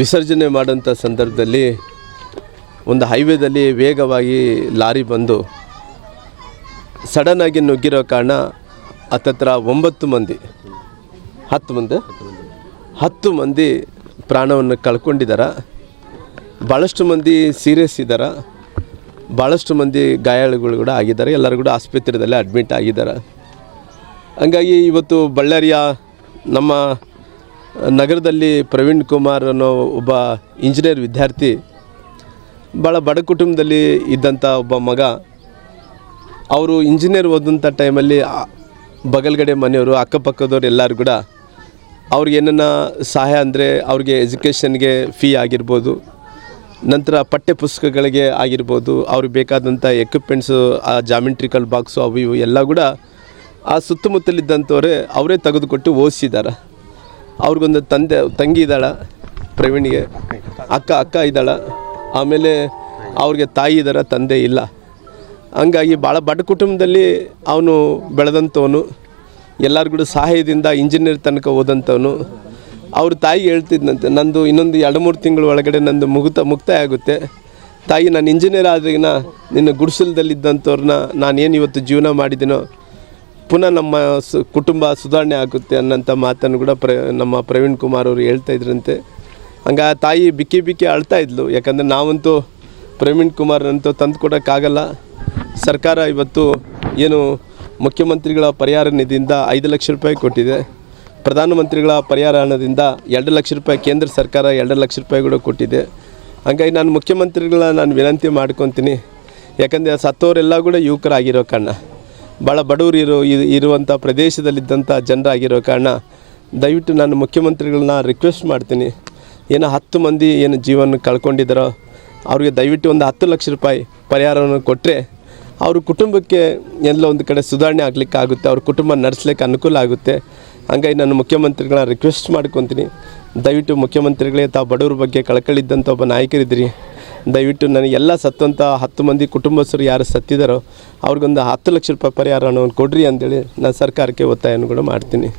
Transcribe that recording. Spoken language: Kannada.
ವಿಸರ್ಜನೆ ಮಾಡೋಂಥ ಸಂದರ್ಭದಲ್ಲಿ ಒಂದು ಹೈವೇದಲ್ಲಿ ವೇಗವಾಗಿ ಲಾರಿ ಬಂದು ಸಡನ್ನಾಗಿ ನುಗ್ಗಿರೋ ಕಾರಣ ಹತ್ತತ್ರ 9 ಮಂದಿ 10 ಮಂದಿ ಪ್ರಾಣವನ್ನು ಕಳ್ಕೊಂಡಿದ್ದಾರೆ. ಭಾಳಷ್ಟು ಮಂದಿ ಸೀರಿಯಸ್ ಇದ್ದಾರೆ, ಭಾಳಷ್ಟು ಮಂದಿ ಗಾಯಾಳುಗಳು ಕೂಡ ಆಗಿದ್ದಾರೆ. ಎಲ್ಲರೂ ಕೂಡ ಆಸ್ಪತ್ರೆಯಲ್ಲಿ ಅಡ್ಮಿಟ್ ಆಗಿದ್ದಾರೆ. ಹಂಗಾಗಿ ಇವತ್ತು ಬಳ್ಳಾರಿಯ ನಮ್ಮ ನಗರದಲ್ಲಿ ಪ್ರವೀಣ್ ಕುಮಾರ್ ಅನ್ನೋ ಒಬ್ಬ ಇಂಜಿನಿಯರ್ ವಿದ್ಯಾರ್ಥಿ, ಭಾಳ ಬಡ ಕುಟುಂಬದಲ್ಲಿ ಇದ್ದಂಥ ಒಬ್ಬ ಮಗ. ಅವರು ಇಂಜಿನಿಯರ್ ಓದಂಥ ಟೈಮಲ್ಲಿ ಬಗಲ್ಗಡೆ ಮನೆಯವರು ಅಕ್ಕಪಕ್ಕದವ್ರು ಎಲ್ಲರೂ ಕೂಡ ಅವ್ರಿಗೆ ಏನನ್ನ ಸಹಾಯ ಅಂದರೆ ಅವ್ರಿಗೆ ಎಜುಕೇಷನ್ಗೆ ಫೀ ಆಗಿರ್ಬೋದು, ನಂತರ ಪಠ್ಯ ಪುಸ್ತಕಗಳಿಗೆ ಆಗಿರ್ಬೋದು, ಅವ್ರಿಗೆ ಬೇಕಾದಂಥ ಎಕ್ವಿಪ್ಮೆಂಟ್ಸು, ಆ ಜಾಮಿಟ್ರಿಕಲ್ ಬಾಕ್ಸು ಅವು ಇವು ಎಲ್ಲ ಕೂಡ ಆ ಸುತ್ತಮುತ್ತಲಿದ್ದಂಥವರೇ ಅವರೇ ತೆಗೆದುಕೊಟ್ಟು ಓದಿಸಿದ್ದಾರೆ. ಅವ್ರಿಗೊಂದು ತಂಗಿ ಇದ್ದಾಳೆ, ಪ್ರವೀಣ್ಗೆ ಅಕ್ಕ ಇದ್ದಾಳೆ. ಆಮೇಲೆ ಅವ್ರಿಗೆ ತಾಯಿ ಇದ್ದಾರೆ, ತಂದೆ ಇಲ್ಲ. ಹಂಗಾಗಿ ಭಾಳ ಬಡ ಕುಟುಂಬದಲ್ಲಿ ಅವನು ಬೆಳೆದಂಥವನು, ಎಲ್ಲರೂ ಕೂಡ ಸಹಾಯದಿಂದ ಇಂಜಿನಿಯರ್ ತನಕ ಓದಂಥವನು. ಅವ್ರ ತಾಯಿ ಹೇಳ್ತಿದ್ದಂತೆ, ನಂದು ಇನ್ನೊಂದು 2-3 ತಿಂಗಳ ಒಳಗಡೆ ನಂದು ಮುಕ್ತಾಯ ಆಗುತ್ತೆ ತಾಯಿ, ನಾನು ಇಂಜಿನಿಯರ್ ಆದ್ರಿಗಿನ ನಿನ್ನ ಗುಡಿಸಲದಲ್ಲಿದ್ದಂಥವ್ರನ್ನ ನಾನೇನು ಇವತ್ತು ಜೀವನ ಮಾಡಿದ್ದೀನೋ ಪುನಃ ನಮ್ಮ ಕುಟುಂಬ ಸುಧಾರಣೆ ಆಗುತ್ತೆ ಅನ್ನೋಂಥ ಮಾತನ್ನು ಕೂಡ ನಮ್ಮ ಪ್ರವೀಣ್ ಕುಮಾರ್ ಅವರು ಹೇಳ್ತಾ ಇದ್ರಂತೆ. ಹಂಗೆ ಆ ತಾಯಿ ಬಿಕ್ಕಿ ಅಳ್ತಾ ಇದ್ಲು. ಯಾಕಂದರೆ ನಾವಂತೂ ಪ್ರವೀಣ್ ಕುಮಾರ್ನಂತೂ ತಂದು ಕೊಡೋಕ್ಕಾಗಲ್ಲ. ಸರ್ಕಾರ ಇವತ್ತು ಏನು ಮುಖ್ಯಮಂತ್ರಿಗಳ ಪರಿಹಾರ ನಿಧಿಯಿಂದ 5 ಲಕ್ಷ ರೂಪಾಯಿ ಕೊಟ್ಟಿದೆ, ಪ್ರಧಾನಮಂತ್ರಿಗಳ ಪರಿಹಾರ ಹಣದಿಂದ 2 ಲಕ್ಷ ರೂಪಾಯಿ, ಕೇಂದ್ರ ಸರ್ಕಾರ 2 ಲಕ್ಷ ರೂಪಾಯಿ ಕೂಡ ಕೊಟ್ಟಿದೆ. ಹಂಗಾಗಿ ನಾನು ಮುಖ್ಯಮಂತ್ರಿಗಳ ವಿನಂತಿ ಮಾಡ್ಕೊತೀನಿ. ಯಾಕಂದರೆ ಸತ್ತವರೆಲ್ಲ ಕೂಡ ಯುವಕರಾಗಿರೋ ಕಾರಣ, ಭಾಳ ಬಡವರು ಇರುವಂಥ ಪ್ರದೇಶದಲ್ಲಿದ್ದಂಥ ಜನರಾಗಿರೋ ಕಾರಣ ದಯವಿಟ್ಟು ನಾನು ಮುಖ್ಯಮಂತ್ರಿಗಳನ್ನ ರಿಕ್ವೆಸ್ಟ್ ಮಾಡ್ತೀನಿ, ಏನೋ 10 ಮಂದಿ ಏನು ಜೀವನ ಕಳ್ಕೊಂಡಿದ್ದಾರೋ ಅವ್ರಿಗೆ ದಯವಿಟ್ಟು ಒಂದು 10 ಲಕ್ಷ ರೂಪಾಯಿ ಪರಿಹಾರವನ್ನು ಕೊಟ್ಟರೆ ಅವ್ರ ಕುಟುಂಬಕ್ಕೆ ಎಲ್ಲ ಒಂದು ಕಡೆ ಸುಧಾರಣೆ ಆಗಲಿಕ್ಕೆ ಆಗುತ್ತೆ, ಅವ್ರ ಕುಟುಂಬ ನಡೆಸಲಿಕ್ಕೆ ಅನುಕೂಲ ಆಗುತ್ತೆ. ಹಂಗಾಗಿ ನಾನು ಮುಖ್ಯಮಂತ್ರಿಗಳನ್ನ ರಿಕ್ವೆಸ್ಟ್ ಮಾಡ್ಕೊತೀನಿ, ದಯವಿಟ್ಟು ಮುಖ್ಯಮಂತ್ರಿಗಳೇ ತಾವು ಬಡವ್ರ ಬಗ್ಗೆ ಕಳಕಳಿದ್ದಂಥ ಒಬ್ಬ ನಾಯಕರಿದ್ದೀರಿ, ದಯವಿಟ್ಟು ನನಗೆ ಎಲ್ಲ ಸತ್ತಂಥ 10 ಮಂದಿ ಕುಟುಂಬಸ್ಥರು ಯಾರು ಸತ್ತಿದ್ದಾರೋ ಅವ್ರಿಗೊಂದು 10 ಲಕ್ಷ ರೂಪಾಯಿ ಪರಿಹಾರವನ್ನು ಕೊಡ್ರಿ ಅಂತೇಳಿ ನಾನು ಸರ್ಕಾರಕ್ಕೆ ಒತ್ತಾಯವನ್ನು ಕೂಡ ಮಾಡ್ತೀನಿ.